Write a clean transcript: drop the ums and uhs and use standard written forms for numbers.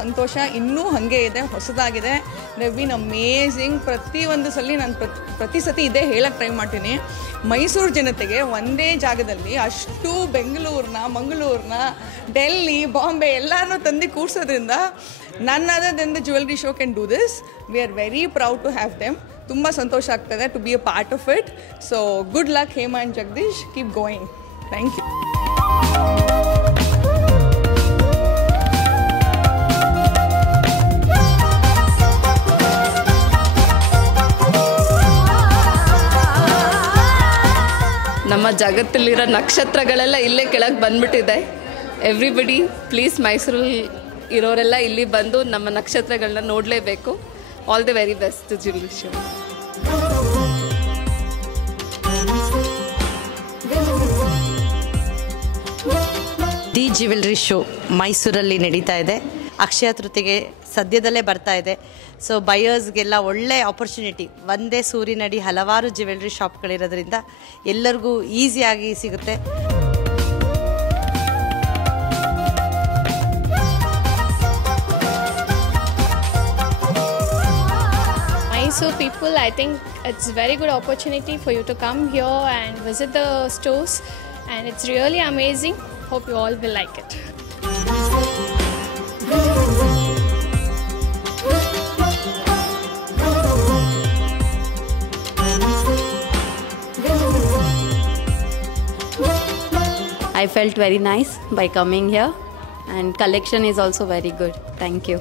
ಸಂತೋಷ. ಇನ್ನೂ ಹಾಗೆ ಇದೆ, ಹೊಸದಾಗಿದೆ. They been amazing. ಪ್ರತಿಯೊಂದು ಸಲ ನಾನು ಪ್ರತಿ ಸತಿ ಇದೇ ಹೇಳಕ್ಕೆ ಟ್ರೈ ಮಾಡ್ತೀನಿ. ಮೈಸೂರು ಜನತೆಗೆ ಒಂದೇ ಜಾಗದಲ್ಲಿ ಅಷ್ಟು ಬೆಂಗಳೂರನ್ನ, ಮಂಗಳೂರನ್ನ, ಡೆಲ್ಲಿ, ಬಾಂಬೆ ಎಲ್ಲನೂ ತಂದು ಕೂರಿಸೋದ್ರಿಂದ ನನ್ other than the jewellery show can do this. We are very proud to have them. ತುಂಬ ಸಂತೋಷ ಆಗ್ತದೆ to be a part of it. So good luck Hema and Jagadish. Keep going. Thank you. ನಮ್ಮ ಜಗತ್ತಲ್ಲಿರೋ ನಕ್ಷತ್ರಗಳೆಲ್ಲ ಇಲ್ಲೇ ಕೆಳಗೆ ಬಂದ್ಬಿಟ್ಟಿದೆ. ಎವ್ರಿಬಡಿ ಪ್ಲೀಸ್, ಮೈಸೂರಲ್ಲಿ ಇರೋರೆಲ್ಲ ಇಲ್ಲಿ ಬಂದು ನಮ್ಮ ನಕ್ಷತ್ರಗಳನ್ನ ನೋಡಲೇಬೇಕು. All the very best to jewellery show. The jewellery show ಮೈಸೂರಲ್ಲಿ ನಡೀತಾ ಇದೆ. ಅಕ್ಷಯ ತೃತೀಯಗೆ ಸದ್ಯದಲ್ಲೇ ಬರ್ತಾ ಇದೆ. ಸೊ ಬಯರ್ಸ್ಗೆಲ್ಲ ಒಳ್ಳೆ ಆಪರ್ಚುನಿಟಿ. ಒಂದೇ ಸೂರಿನಡಿ ಹಲವಾರು ಜ್ಯುವೆಲ್ರಿ ಶಾಪ್ಗಳಿರೋದ್ರಿಂದ ಎಲ್ಲರಿಗೂ ಈಸಿಯಾಗಿ ಸಿಗುತ್ತೆ. Mysore people, I think it's very good opportunity for you to come here and visit the stores, and it's really amazing. Hope you all will like it. I felt very nice by coming here, and collection is also very good. Thank you.